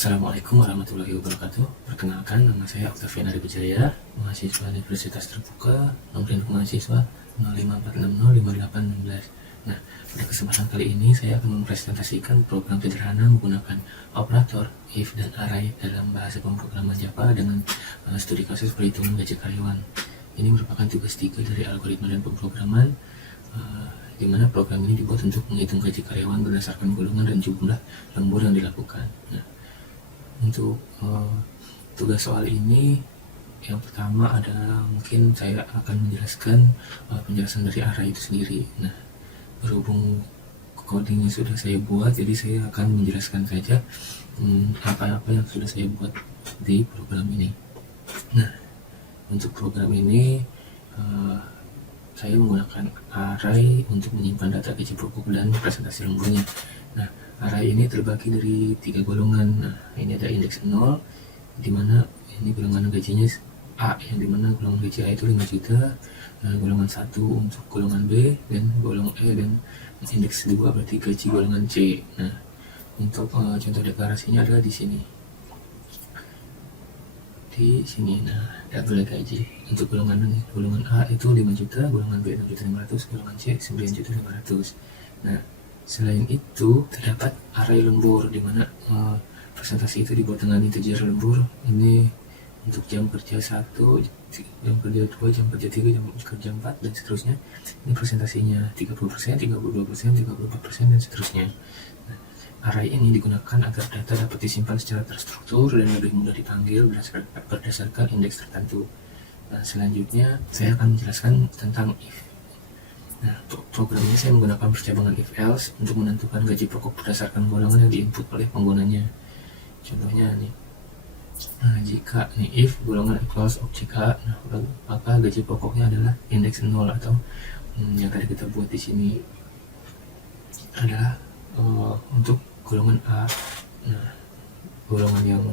Assalamualaikum warahmatullahi wabarakatuh. Perkenalkan, nama saya Octavian Ari Wijaya, mahasiswa Universitas Terbuka, nomor induk mahasiswa 054605816. Nah, pada kesempatan kali ini saya akan mempresentasikan program sederhana menggunakan operator, if, dan array dalam bahasa pemrograman Java dengan studi kasus perhitungan gaji karyawan. Ini merupakan tugas 3 dari algoritma dan pemrograman, di mana program ini dibuat untuk menghitung gaji karyawan berdasarkan golongan dan jumlah lembur yang dilakukan. Nah, untuk tugas soal ini, yang pertama adalah mungkin saya akan menjelaskan penjelasan dari array itu sendiri. Nah, berhubung codingnya sudah saya buat, jadi saya akan menjelaskan saja apa-apa yang sudah saya buat di program ini. Nah, untuk program ini saya menggunakan array untuk menyimpan data gaji pokok dan presentasi lemburnya. Nah, array ini terbagi dari 3 golongan. Nah, ini ada indeks 0, dimana ini golongan gajinya A, yang dimana golongan gaji A itu 5 juta, golongan 1 untuk golongan B, dan golongan E, dan indeks 2 berarti gaji golongan C. Nah, untuk contoh deklarasinya adalah di sini. Nah, tabel gaji untuk golongan A itu 5 juta, golongan B 6.500.000, golongan C 9.500.000. Nah, selain itu terdapat array lembur, di mana presentasi itu dibuat dengan integer lembur. Ini untuk jam kerja 1, jam kerja 2, jam kerja 3, jam kerja 4, dan seterusnya. Ini presentasinya 30%, 32%, 34%, dan seterusnya. Nah, array ini digunakan agar data dapat disimpan secara terstruktur dan lebih mudah dipanggil berdasarkan indeks tertentu. Nah, selanjutnya saya akan menjelaskan tentang if. Nah, program ini saya menggunakan percabangan if else untuk menentukan gaji pokok berdasarkan golongan yang diinput oleh penggunanya. Contohnya nih, nah, jika nih if golongan equals objek A, nah, maka gaji pokoknya adalah indeks 0, atau yang tadi kita buat di sini adalah untuk golongan A. Nah, golongan yang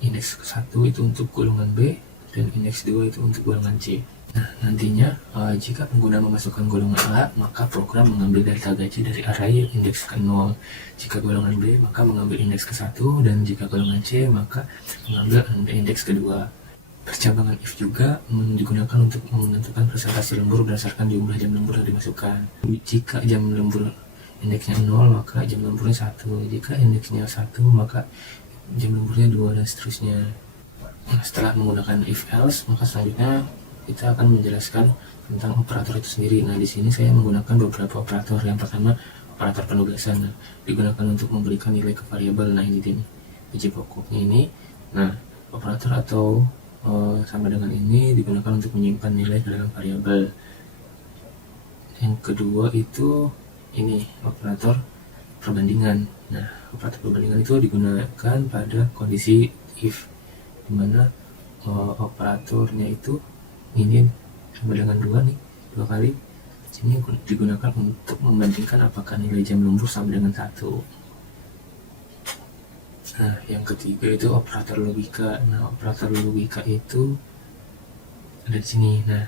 indeks 1 itu untuk golongan B, dan indeks 2 itu untuk golongan C. Nah, nantinya jika pengguna memasukkan golongan A, maka program mengambil data gaji dari array indeks ke 0. Jika golongan B, maka mengambil indeks ke 1, dan jika golongan C, maka mengambil indeks kedua. Percabangan if juga digunakan untuk menentukan presentasi lembur berdasarkan jumlah jam lembur yang dimasukkan. Jika jam lembur indeksnya 0, maka jam lemburnya 1. Jika indeksnya 1, maka jam lemburnya 2, dan seterusnya. Nah, setelah menggunakan if else, maka selanjutnya kita akan menjelaskan tentang operator itu sendiri. Nah, di sini saya menggunakan beberapa operator. Yang pertama, operator penugasan. Nah, digunakan untuk memberikan nilai ke variabel. Nah, ini dia nih, gaji pokoknya ini. Nah, operator atau sama dengan ini digunakan untuk menyimpan nilai ke dalam variabel. Yang kedua itu ini operator perbandingan. Nah, operator perbandingan itu digunakan pada kondisi if, dimana operatornya itu ini sama dengan 2 nih, 2 kali. Ini digunakan untuk membandingkan apakah nilai jam lembur sama dengan 1. Nah, yang ketiga itu operator logika. Nah, operator logika itu ada di sini. Nah,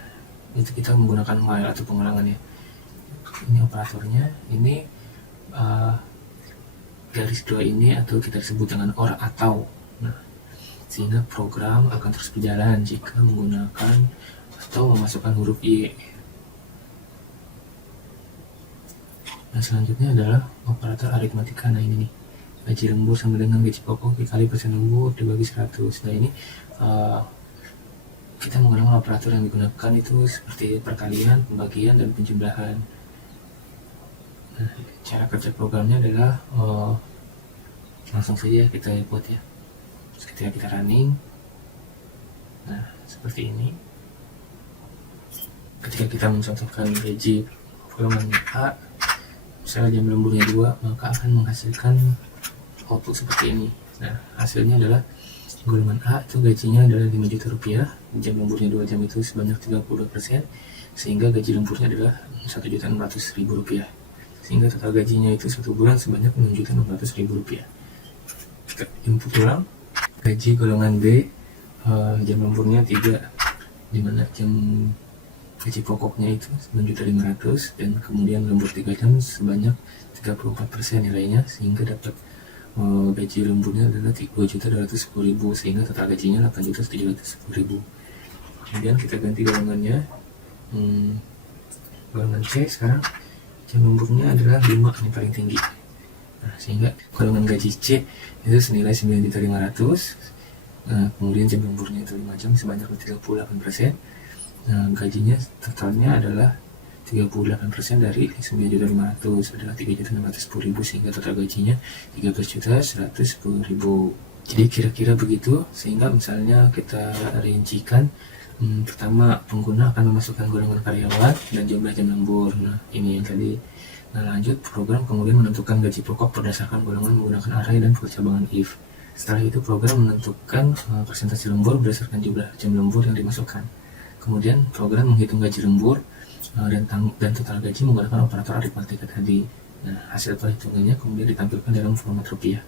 itu kita menggunakan while atau pengulangan ya. Ini operatornya, ini garis 2 ini atau kita sebut dengan or atau. Nah, sehingga program akan terus berjalan jika menggunakan atau memasukkan huruf Y. Nah, selanjutnya adalah operator aritmatika. Nah, ini nih, gaji lembur sama dengan gaji pokok dikali persen lembur dibagi 100. Nah, ini kita menggunakan operator yang digunakan itu seperti perkalian, pembagian, dan penjumlahan. Nah, cara kerja programnya adalah langsung saja kita buat ya. Ketika kita running, nah seperti ini. Ketika kita mencontohkan gaji golongan A, misalnya jam lemburnya 2, maka akan menghasilkan output seperti ini. Nah, hasilnya adalah golongan A itu gajinya adalah 5 juta rupiah, jam lemburnya 2 jam itu sebanyak 32%, sehingga gaji lemburnya adalah 1.600.000 rupiah, sehingga total gajinya itu 1 bulan sebanyak 6.600.000 rupiah. Kita input ulang gaji golongan B, jam lemburnya 3, dimana jam gaji pokoknya itu 9.500.000, dan kemudian lembur 3 jam sebanyak 34% nilainya, sehingga dapat gaji lemburnya adalah 2.210.000 sehingga total gajinya 8.710.000. Kemudian kita ganti golongannya, golongan C sekarang jam lemburnya adalah 5 yang paling tinggi. Nah, sehingga golongan gaji C itu senilai 9.500.000. Kemudian jam lemburnya itu 5 jam sebanyak 38%. Gajinya totalnya adalah 38% dari 9.500.000 adalah 3.610.000 sehingga total gajinya 13.110.000. Jadi kira-kira begitu, sehingga misalnya kita rincikan, pertama pengguna akan memasukkan golongan karyawan dan jumlah jam lembur. Nah ini yang tadi. Lanjut, program kemudian menentukan gaji pokok berdasarkan golongan menggunakan array dan percabangan if. Setelah itu program menentukan persentase lembur berdasarkan jumlah jam lembur yang dimasukkan. Kemudian program menghitung gaji lembur dan total gaji menggunakan operator aritmatika tadi. Nah, hasil perhitungannya kemudian ditampilkan dalam format rupiah.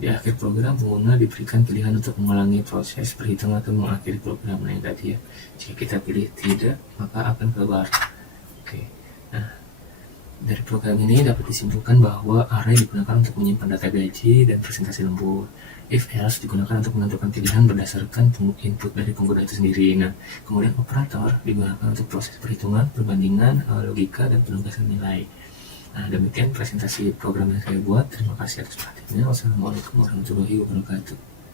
Di akhir program, pengguna diberikan pilihan untuk mengulangi proses perhitungan atau mengakhiri program. Nah, yang tadi ya, jika kita pilih tidak, maka akan keluar. Oke. Nah, dari program ini dapat disimpulkan bahwa array digunakan untuk menyimpan data gaji dan presentasi lembur. If else digunakan untuk menentukan pilihan berdasarkan input dari pengguna itu sendiri. Nah, kemudian operator digunakan untuk proses perhitungan, perbandingan, logika, dan penugasan nilai. Nah, demikian presentasi program yang saya buat. Terima kasih atas perhatiannya. Wassalamualaikum warahmatullahi wabarakatuh.